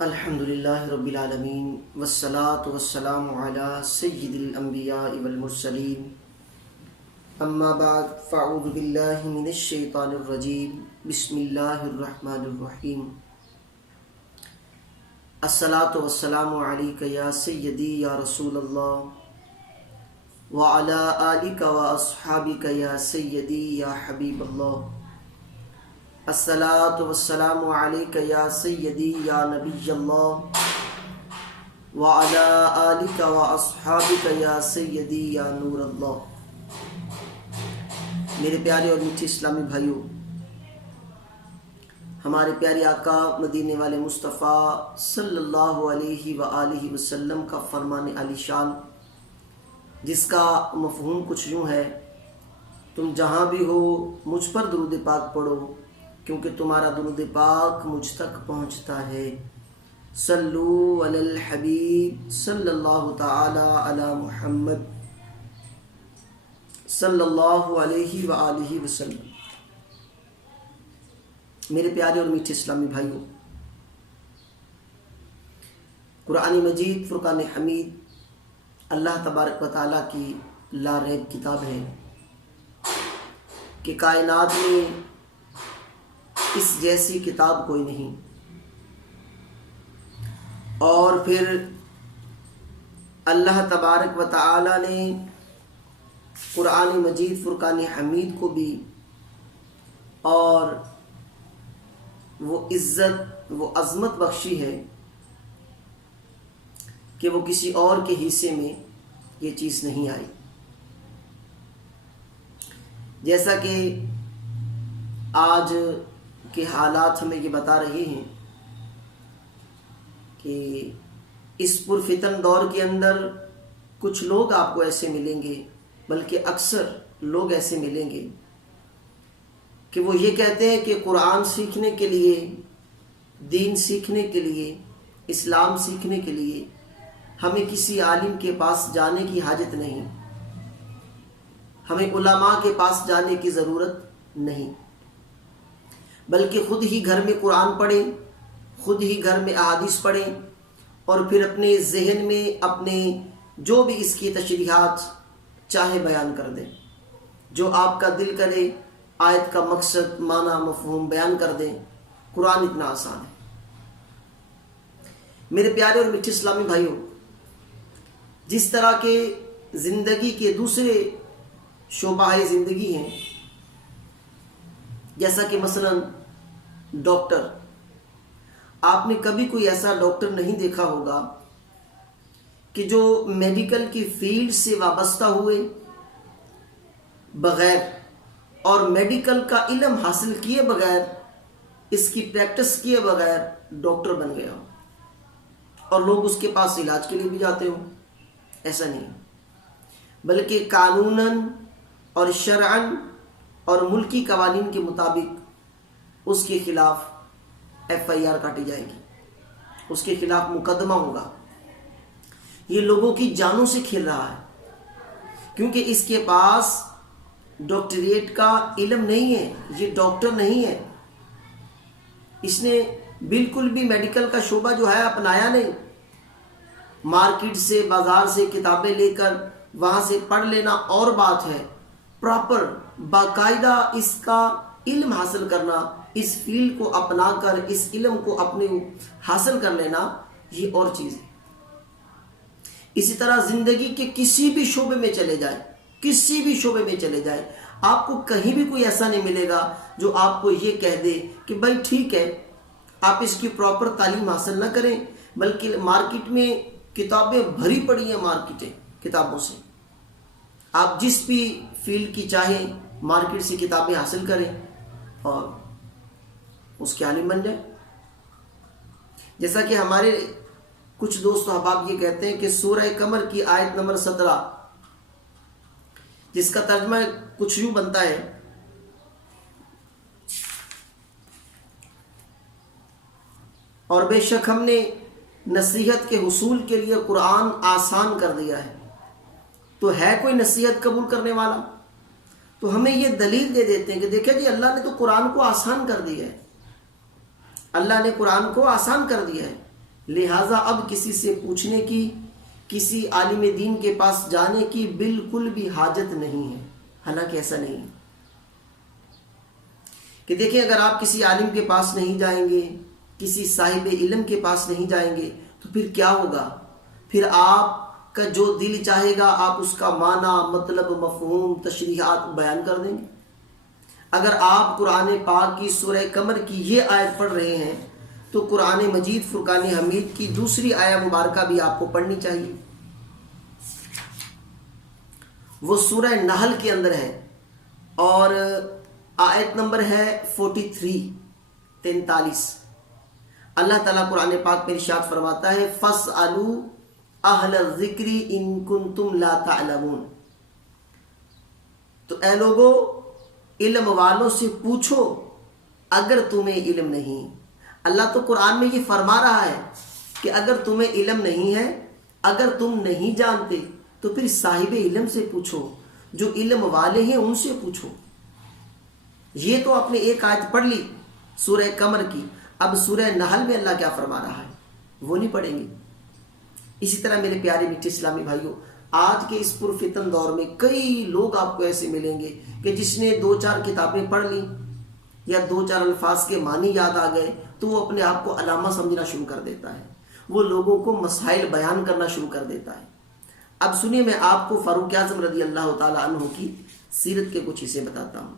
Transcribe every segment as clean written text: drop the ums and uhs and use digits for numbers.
الحمدللہ رب العالمین والصلاة والسلام علی سید الانبیاء والمرسلین اما بعد فاعوذ باللہ من الشیطان الرجیم بسم اللہ الرحمن الرحیم الصلاة والسلام علیک یا سیدی یا رسول اللہ وعلی آلک واصحابک یا سیدی یا حبیب اللہ الصلاۃ والسلام علیک یا سیدی یا نبی اللہ وعلی آلک واصحابک یا سیدی یا نور اللہ۔ میرے پیارے اور میٹھے اسلامی بھائیوں، ہمارے پیارے آقا مدینے والے مصطفیٰ صلی اللہ علیہ وآلہ وسلم کا فرمان عالی شان، جس کا مفہوم کچھ یوں ہے: تم جہاں بھی ہو مجھ پر درود پاک پڑھو، کیونکہ تمہارا درود پاک مجھ تک پہنچتا ہے۔ صلو علی الحبیب صلی اللہ تعالی علی محمد صلی اللہ علیہ وآلہ وسلم۔ میرے پیارے اور میٹھے اسلامی بھائیوں، قرآن مجید فرقان حمید اللہ تبارک و تعالیٰ کی لا ریب کتاب ہے کہ کائنات میں اس جیسی کتاب کوئی نہیں، اور پھر اللہ تبارک و تعالی نے قرآن مجید فرقان حمید کو بھی اور وہ عزت وہ عظمت بخشی ہے کہ وہ کسی اور کے حصے میں یہ چیز نہیں آئی۔ جیسا کہ آج کے حالات ہمیں یہ بتا رہے ہیں کہ اس پرفتن دور کے اندر کچھ لوگ آپ کو ایسے ملیں گے، بلکہ اکثر لوگ ایسے ملیں گے کہ وہ یہ کہتے ہیں کہ قرآن سیکھنے کے لیے، دین سیکھنے کے لیے، اسلام سیکھنے کے لیے ہمیں کسی عالم کے پاس جانے کی حاجت نہیں، ہمیں علماء کے پاس جانے کی ضرورت نہیں، بلکہ خود ہی گھر میں قرآن پڑھیں، خود ہی گھر میں احادیث پڑھیں، اور پھر اپنے ذہن میں اپنے جو بھی اس کی تشریحات چاہے بیان کر دیں، جو آپ کا دل کرے آیت کا مقصد، معنی، مفہوم بیان کر دیں۔ قرآن اتنا آسان ہے۔ میرے پیارے اور میٹھے اسلامی بھائیوں، جس طرح کے زندگی کے دوسرے شعبہ زندگی ہیں، جیسا کہ مثلا ڈاکٹر، آپ نے کبھی کوئی ایسا ڈاکٹر نہیں دیکھا ہوگا کہ جو میڈیکل کی فیلڈ سے وابستہ ہوئے بغیر اور میڈیکل کا علم حاصل کیے بغیر، اس کی پریکٹس کیے بغیر ڈاکٹر بن گیا ہو، اور لوگ اس کے پاس علاج کے لیے بھی جاتے ہوں۔ ایسا نہیں، بلکہ قانوناً اور شرعاً اور ملکی قوانین کے مطابق اس کے خلاف FIR کاٹی جائے گی، اس کے خلاف مقدمہ ہوگا۔ یہ لوگوں کی جانوں سے کھیل رہا ہے، کیونکہ اس کے پاس ڈاکٹریٹ کا علم نہیں ہے، یہ ڈاکٹر نہیں ہے، اس نے بالکل بھی میڈیکل کا شعبہ جو ہے اپنایا نہیں۔ مارکیٹ سے، بازار سے کتابیں لے کر وہاں سے پڑھ لینا اور بات ہے، پراپر باقاعدہ اس کا علم حاصل کرنا، اس فیلڈ کو اپنا کر اس علم کو اپنے حاصل کر لینا، یہ اور چیز ہے۔ اسی طرح زندگی کے کسی بھی شعبے میں چلے جائیں، کسی بھی شعبے میں چلے جائیں، آپ کو کہیں بھی کوئی ایسا نہیں ملے گا جو آپ کو یہ کہہ دے کہ بھائی ٹھیک ہے، آپ اس کی پراپر تعلیم حاصل نہ کریں، بلکہ مارکیٹ میں کتابیں بھری پڑی ہیں، مارکیٹیں کتابوں سے، آپ جس بھی فیلڈ کی چاہیں مارکیٹ سے کتابیں حاصل کریں اور اس کے عالم بن جائیں۔ جیسا کہ ہمارے کچھ دوست و احباب یہ کہتے ہیں کہ سورہ قمر کی آیت نمبر 17، جس کا ترجمہ کچھ یوں بنتا ہے: اور بے شک ہم نے نصیحت کے حصول کے لیے قرآن آسان کر دیا ہے، تو ہے کوئی نصیحت قبول کرنے والا؟ تو ہمیں یہ دلیل دے دیتے ہیں کہ دیکھیں جی، اللہ نے تو قرآن کو آسان کر دیا ہے، اللہ نے قرآن کو آسان کر دیا ہے، لہٰذا اب کسی سے پوچھنے کی، کسی عالم دین کے پاس جانے کی بالکل بھی حاجت نہیں ہے۔ حالانکہ ایسا نہیں ہے کہ دیکھیں، اگر آپ کسی عالم کے پاس نہیں جائیں گے، کسی صاحب علم کے پاس نہیں جائیں گے، تو پھر کیا ہوگا؟ پھر آپ کا جو دل چاہے گا آپ اس کا معنی، مطلب، مفہوم، تشریحات بیان کر دیں گے۔ اگر آپ قرآن پاک کی سورہ قمر کی یہ آیت پڑھ رہے ہیں تو قرآن مجید فرقان حمید کی دوسری آیہ مبارکہ بھی آپ کو پڑھنی چاہیے۔ وہ سورہ نحل کے اندر ہے اور آیت نمبر ہے 43۔ اللہ تعالیٰ قرآن پاک میں ارشاد فرماتا ہے فَاسْأَلُوا أَهْلَ الذِّكْرِ إِن كُنتُمْ لَا تَعْلَمُونَ۔ تو اے لوگو، علم والوں سے پوچھو اگر تمہیں علم نہیں۔ اللہ تو قرآن میں یہ فرما رہا ہے کہ اگر تمہیں علم نہیں ہے، اگر تم نہیں جانتے تو پھر صاحب علم سے پوچھو، جو علم والے ہیں ان سے پوچھو۔ یہ تو آپ نے ایک آیت پڑھ لی سورہ قمر کی، اب سورہ نحل میں اللہ کیا فرما رہا ہے وہ نہیں پڑھیں گے۔ اسی طرح میرے پیارے میٹھے اسلامی بھائیوں، آج کے اس پرفتن دور میں کئی لوگ آپ کو ایسے ملیں گے کہ جس نے 2-4 کتابیں پڑھ لی یا 2-4 الفاظ کے معنی یاد آ گئے تو وہ اپنے آپ کو علامہ سمجھنا شروع کر دیتا ہے، وہ لوگوں کو مسائل بیان کرنا شروع کر دیتا ہے۔ اب سنیے، میں آپ کو فاروق اعظم رضی اللہ تعالی عنہ کی سیرت کے کچھ حصے بتاتا ہوں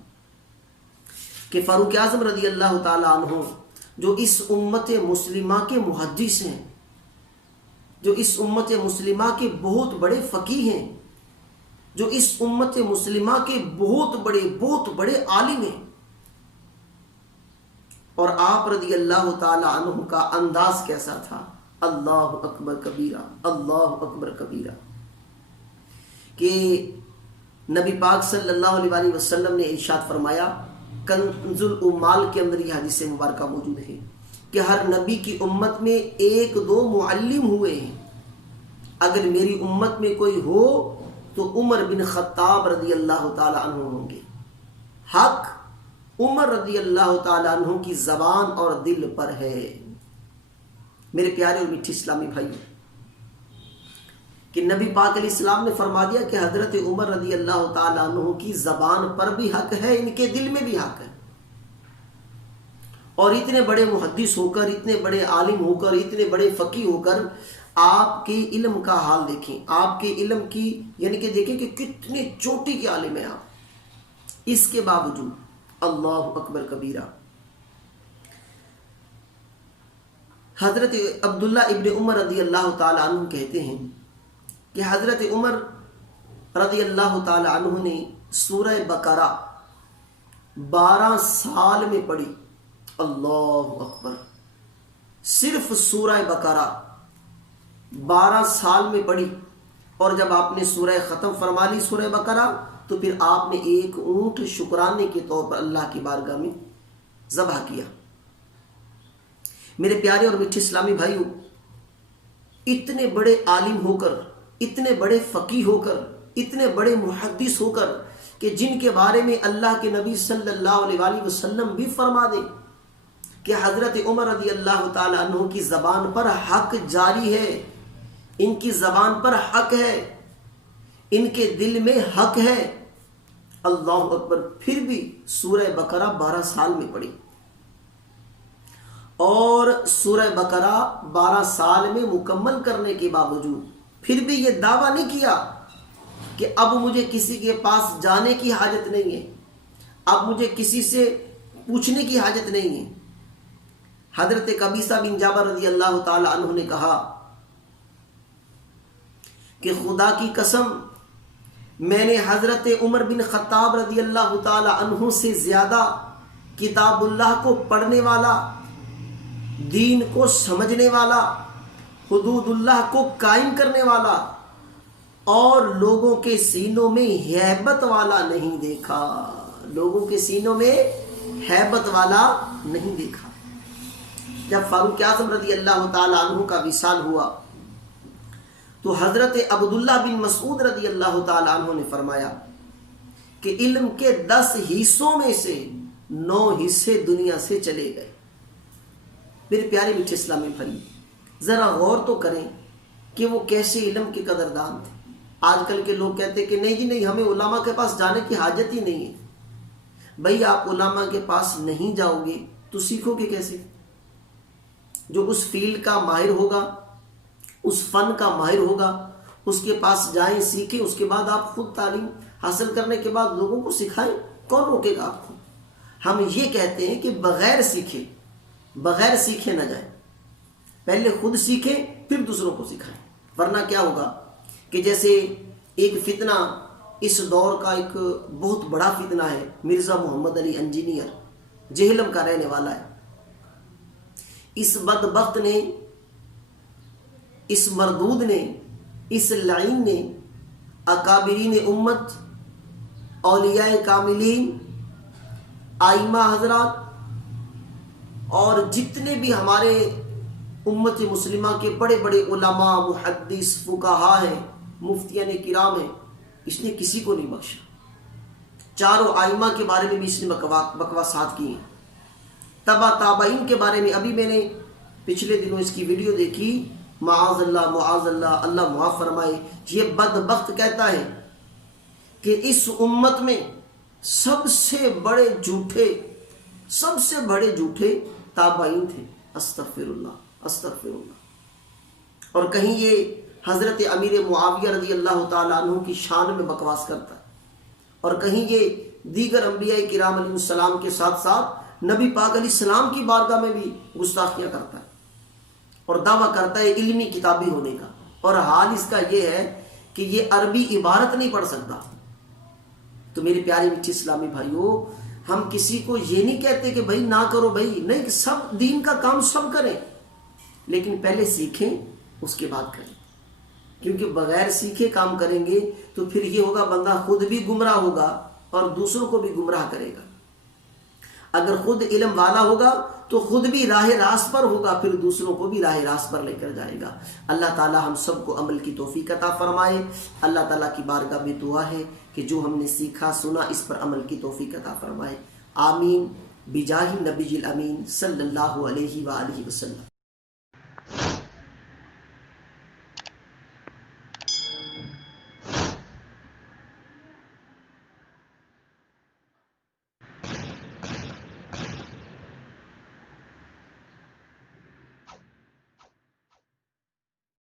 کہ فاروق اعظم رضی اللہ تعالی عنہ جو اس امت مسلمہ کے محدث ہیں، جو اس امت مسلمہ کے بہت بڑے فقیہ ہیں، جو اس امت مسلمہ کے بہت بڑے عالم ہیں، اور آپ رضی اللہ تعالی عنہ کا انداز کیسا تھا؟ اللہ اکبر کبیرہ، اللہ اکبر کبیرہ، کہ نبی پاک صلی اللہ علیہ وآلہ وسلم نے ارشاد فرمایا، کنز الامال کے اندر یہ حدیث مبارکہ موجود ہے کہ ہر نبی کی امت میں 1-2 معلم ہوئے ہیں، اگر میری امت میں کوئی ہو تو عمر بن خطاب رضی اللہ تعالی عنہ ہوں گے۔ حق عمر رضی اللہ تعالی عنہ کی زبان اور دل پر ہے۔ میرے پیارے اور میٹھے اسلامی بھائیوں، کہ نبی پاک علیہ السلام نے فرما دیا کہ حضرت عمر رضی اللہ تعالی عنہ کی زبان پر بھی حق ہے، ان کے دل میں بھی حق ہے۔ اور اتنے بڑے محدث ہو کر، اتنے بڑے عالم ہو کر، اتنے بڑے فقیہ ہو کر آپ کے علم کا حال دیکھیں، آپ کے علم کی، یعنی کہ دیکھیں کہ کتنے چوٹی کے عالم ہیں آپ، اس کے باوجود اللہ اکبر کبیرہ۔ حضرت عبداللہ ابن عمر رضی اللہ تعالی عنہ کہتے ہیں کہ حضرت عمر رضی اللہ تعالی عنہ نے سورہ بقرہ 12 سال میں پڑھی۔ اللہ اکبر، صرف سورہ بقرہ 12 سال میں پڑھی، اور جب آپ نے سورہ ختم فرما لی سورہ بقرہ تو پھر آپ نے ایک اونٹ شکرانے کے طور پر اللہ کی بارگاہ میں ذبح کیا۔ میرے پیارے اور میٹھے اسلامی بھائیوں، اتنے بڑے عالم ہو کر، اتنے بڑے فقیہ ہو کر، اتنے بڑے محدث ہو کر کہ جن کے بارے میں اللہ کے نبی صلی اللہ علیہ وآلہ وسلم بھی فرما دیں کہ حضرت عمر رضی اللہ تعالی عنہ کی زبان پر حق جاری ہے، ان کی زبان پر حق ہے، ان کے دل میں حق ہے، اللہ اکبر، پھر بھی سورہ بقرہ 12 سال میں پڑھی، اور سورہ بقرہ 12 سال میں مکمل کرنے کے باوجود پھر بھی یہ دعویٰ نہیں کیا کہ اب مجھے کسی کے پاس جانے کی حاجت نہیں ہے، اب مجھے کسی سے پوچھنے کی حاجت نہیں ہے۔ حضرت قبیصہ بن جابر رضی اللہ تعالی عنہ نے کہا کہ خدا کی قسم، میں نے حضرت عمر بن خطاب رضی اللہ تعالی عنہ سے زیادہ کتاب اللہ کو پڑھنے والا، دین کو سمجھنے والا، حدود اللہ کو قائم کرنے والا اور لوگوں کے سینوں میں ہیبت والا نہیں دیکھا، لوگوں کے سینوں میں ہیبت والا نہیں دیکھا۔ جب فاروق اعظم رضی اللہ تعالی عنہ کا وصال ہوا تو حضرت عبداللہ بن مسعود رضی اللہ تعالی عنہ نے فرمایا کہ علم کے 10 حصوں میں سے 9 حصے دنیا سے چلے گئے۔ میرے پیارے میٹھے اسلامی بھائی، ذرا غور تو کریں کہ وہ کیسے علم کے قدردان تھے۔ آج کل کے لوگ کہتے ہیں کہ نہیں جی نہیں، ہمیں علماء کے پاس جانے کی حاجت ہی نہیں ہے۔ بھئی آپ علماء کے پاس نہیں جاؤ گے تو سیکھو گے کیسے؟ جو اس فیلڈ کا ماہر ہوگا، اس فن کا ماہر ہوگا، اس کے پاس جائیں، سیکھیں، اس کے بعد آپ خود تعلیم حاصل کرنے کے بعد لوگوں کو سکھائیں۔ کون روکے گا آپ کو؟ ہم یہ کہتے ہیں کہ بغیر سیکھے نہ جائیں، پہلے خود سیکھیں پھر دوسروں کو سکھائیں، ورنہ کیا ہوگا کہ جیسے ایک فتنہ اس دور کا ایک بہت بڑا فتنہ ہے، مرزا محمد علی انجینئر جہلم کا رہنے والا ہے۔ اس بدبخت نے، اس مردود نے، اس لعین نے اکابرین امت، اولیاء کاملین، آئمہ حضرات اور جتنے بھی ہمارے امت مسلمہ کے بڑے بڑے علماء، محدث، فقہا ہیں، مفتیان کرام ہیں، اس نے کسی کو نہیں بخشا۔ چاروں آئمہ کے بارے میں بھی اس نے بکواسات کی ہیں، تبع تابعین کے بارے میں ابھی میں نے پچھلے دنوں اس کی ویڈیو دیکھی، معاذ اللہ، اللہ معاف فرمائے، یہ بدبخت کہتا ہے کہ اس امت میں سب سے بڑے جھوٹے تابعین تھے۔ استغفر اللہ۔ اور کہیں یہ حضرت امیر معاویہ رضی اللہ تعالیٰ عنہ کی شان میں بکواس کرتا ہے، اور کہیں یہ دیگر انبیاء کرام علیہ السلام کے ساتھ ساتھ نبی پاک علیہ السلام کی بارگاہ میں بھی گستاخیاں کرتا ہے، اور دعویٰ کرتا ہے علمی کتابی ہونے کا، اور حال اس کا یہ ہے کہ یہ عربی عبارت نہیں پڑھ سکتا۔ تو میرے پیارے میٹھے اسلامی بھائیوں، ہم کسی کو یہ نہیں کہتے کہ بھائی نہ کرو، بھائی نہیں، سب دین کا کام سب کریں، لیکن پہلے سیکھیں اس کے بعد کریں، کیونکہ بغیر سیکھے کام کریں گے تو پھر یہ ہوگا بندہ خود بھی گمراہ ہوگا اور دوسروں کو بھی گمراہ کرے گا۔ اگر خود علم والا ہوگا تو خود بھی راہ راست پر ہوگا، پھر دوسروں کو بھی راہ راست پر لے کر جائے گا۔ اللہ تعالی ہم سب کو عمل کی توفیق عطا فرمائے۔ اللہ تعالیٰ کی بارگاہ میں دعا ہے کہ جو ہم نے سیکھا سنا اس پر عمل کی توفیق عطا فرمائے۔ آمین بجاہ نبی الامین صلی اللہ علیہ وآلہ وسلم۔